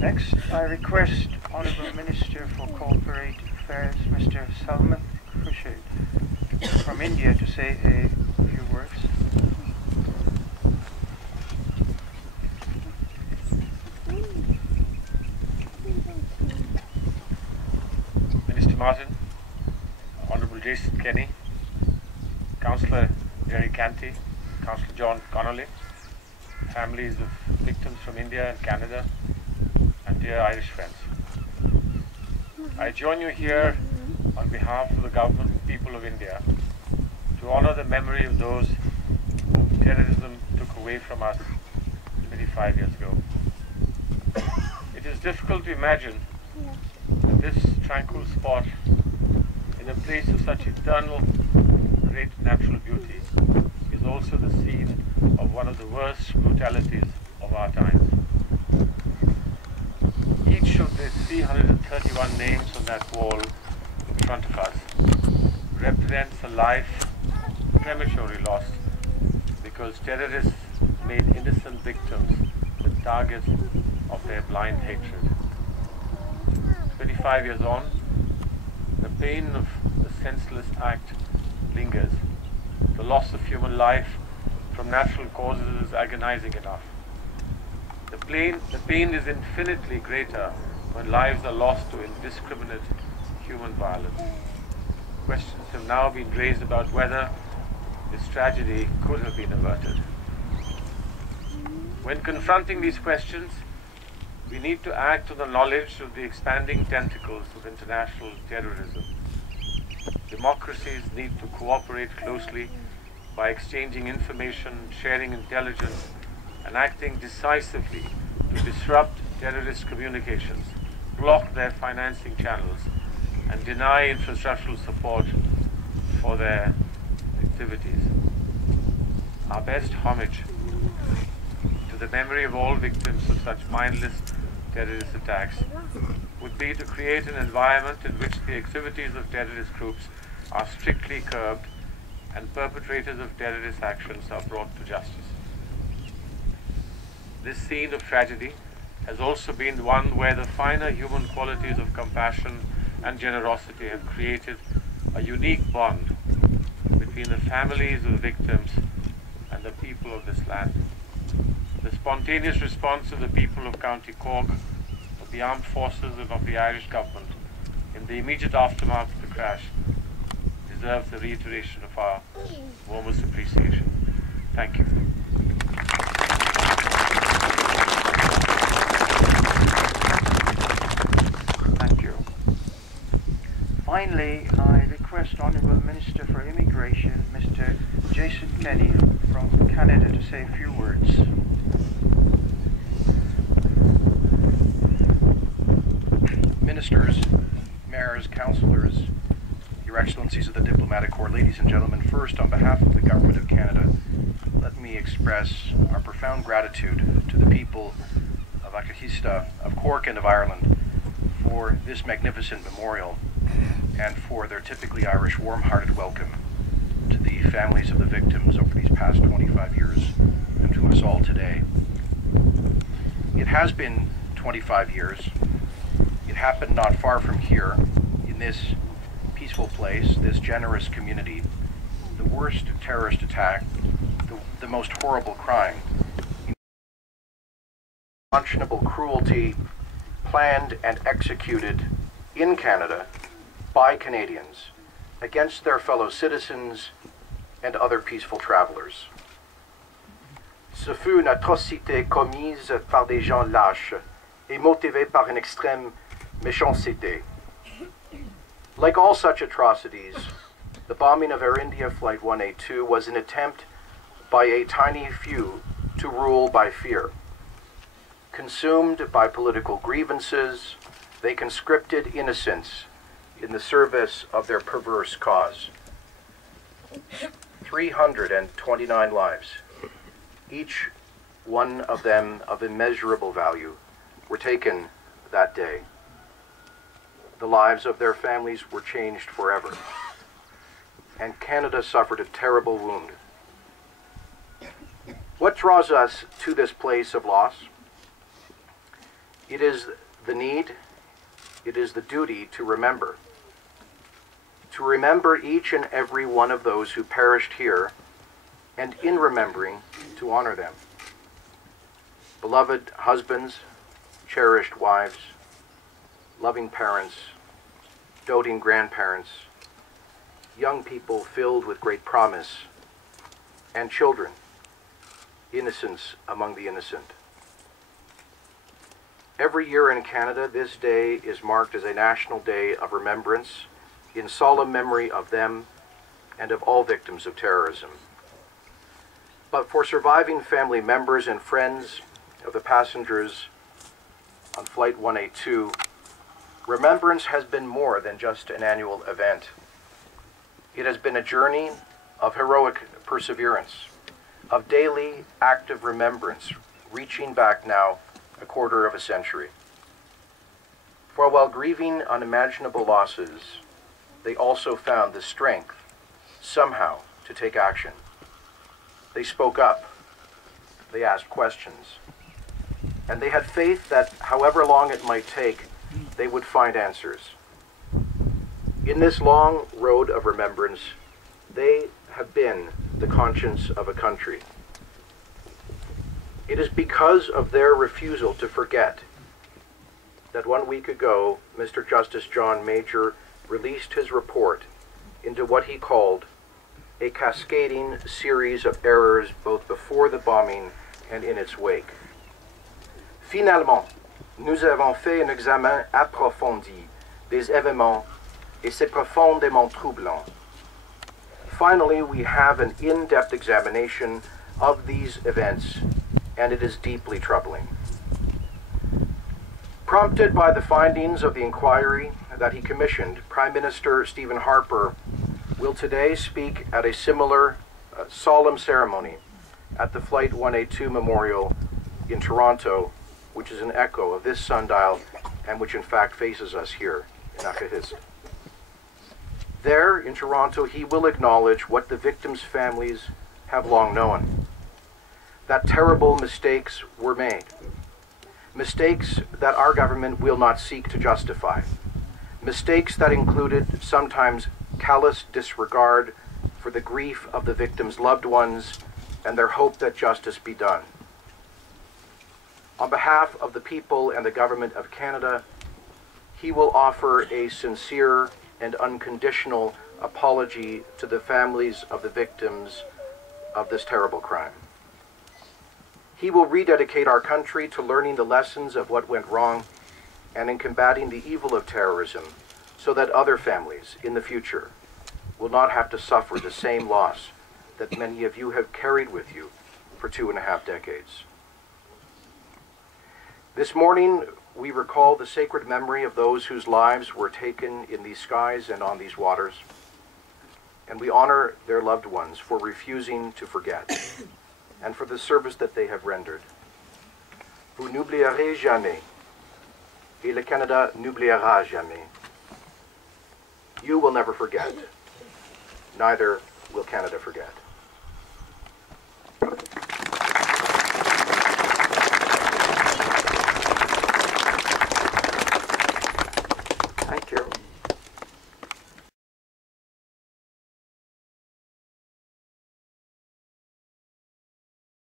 Next, I request Honourable Minister for Corporate Affairs, Mr. Salman Khurshid, from India, to say a few words. Minister Martin, Honourable Jason Kenney, Councillor Jerry Canty, Councillor John Connolly, families of victims from India and Canada, and dear Irish friends. I join you here on behalf of the government and people of India to honour the memory of those whom terrorism took away from us 25 years ago. It is difficult to imagine that this tranquil spot in a place of such eternal great natural beauty is also the scene of one of the worst brutalities of our times. Each of the 331 names on that wall in front of us represents a life prematurely lost because terrorists made innocent victims the targets of their blind hatred. 25 years on, the pain of the senseless act lingers. The loss of human life from natural causes is agonizing enough. The pain is infinitely greater when lives are lost to indiscriminate human violence. Questions have now been raised about whether this tragedy could have been averted. When confronting these questions, we need to act on the knowledge of the expanding tentacles of international terrorism. Democracies need to cooperate closely by exchanging information, sharing intelligence, and acting decisively to disrupt terrorist communications, block their financing channels, and deny infrastructural support for their activities. Our best homage to the memory of all victims of such mindless terrorist attacks would be to create an environment in which the activities of terrorist groups are strictly curbed and perpetrators of terrorist actions are brought to justice. This scene of tragedy has also been one where the finer human qualities of compassion and generosity have created a unique bond between the families of the victims and the people of this land. The spontaneous response of the people of County Cork, of the armed forces and of the Irish government in the immediate aftermath of the crash deserves the reiteration of our warmest appreciation. Thank you. Thank you. Finally, I request Honourable Minister for Immigration, Mr. Jason Kenney from Canada, to say a few words. Ministers, mayors, councillors, Your Excellencies of the Diplomatic Corps, ladies and gentlemen, first, on behalf of the Government of Canada, let me express our profound gratitude to the people of Acahista, of Cork and of Ireland for this magnificent memorial and for their typically Irish warm-hearted welcome to the families of the victims over these past 25 years and to us all today. It has been 25 years. It happened not far from here, in this peaceful place, this generous community, the worst terrorist attack, the most horrible crime, unconscionable cruelty planned and executed in Canada by Canadians against their fellow citizens and other peaceful travelers. Ce fut une atrocité commise par des gens lâches et motivée par une extrême méchanceté. Like all such atrocities, the bombing of Air India Flight 182 was an attempt by a tiny few to rule by fear. Consumed by political grievances, they conscripted innocents in the service of their perverse cause. 329 lives, each one of them of immeasurable value, were taken that day. The lives of their families were changed forever, and Canada suffered a terrible wound. What draws us to this place of loss? It is the need, it is the duty to remember each and every one of those who perished here, and in remembering, to honor them. Beloved husbands, cherished wives, loving parents, doting grandparents, young people filled with great promise, and children, innocents among the innocent. Every year in Canada, this day is marked as a national day of remembrance in solemn memory of them and of all victims of terrorism. But for surviving family members and friends of the passengers on Flight 182, remembrance has been more than just an annual event. It has been a journey of heroic perseverance, of daily active remembrance, reaching back now a quarter of a century. For while grieving unimaginable losses, they also found the strength, somehow, to take action. They spoke up, they asked questions, and they had faith that however long it might take, they would find answers. In this long road of remembrance, they have been the conscience of a country. It is because of their refusal to forget that 1 week ago, Mr. Justice John Major released his report into what he called a cascading series of errors both before the bombing and in its wake. Finalement, nous avons fait un examen approfondi des événements et c'est profondément troublant. Finally, we have an in-depth examination of these events, and it is deeply troubling. Prompted by the findings of the inquiry that he commissioned, Prime Minister Stephen Harper will today speak at a similar solemn ceremony at the Flight 182 Memorial in Toronto, which is an echo of this sundial and which in fact faces us here in Akahist. There, in Toronto, he will acknowledge what the victims' families have long known, that terrible mistakes were made, mistakes that our government will not seek to justify, mistakes that included sometimes callous disregard for the grief of the victims' loved ones and their hope that justice be done. On behalf of the people and the Government of Canada, he will offer a sincere and unconditional apology to the families of the victims of this terrible crime. He will rededicate our country to learning the lessons of what went wrong and in combating the evil of terrorism so that other families in the future will not have to suffer the same loss that many of you have carried with you for 2.5 decades. This morning, we recall the sacred memory of those whose lives were taken in these skies and on these waters, and we honor their loved ones for refusing to forget and for the service that they have rendered. Vous n'oublierez jamais, et le Canada n'oubliera jamais. You will never forget, neither will Canada forget.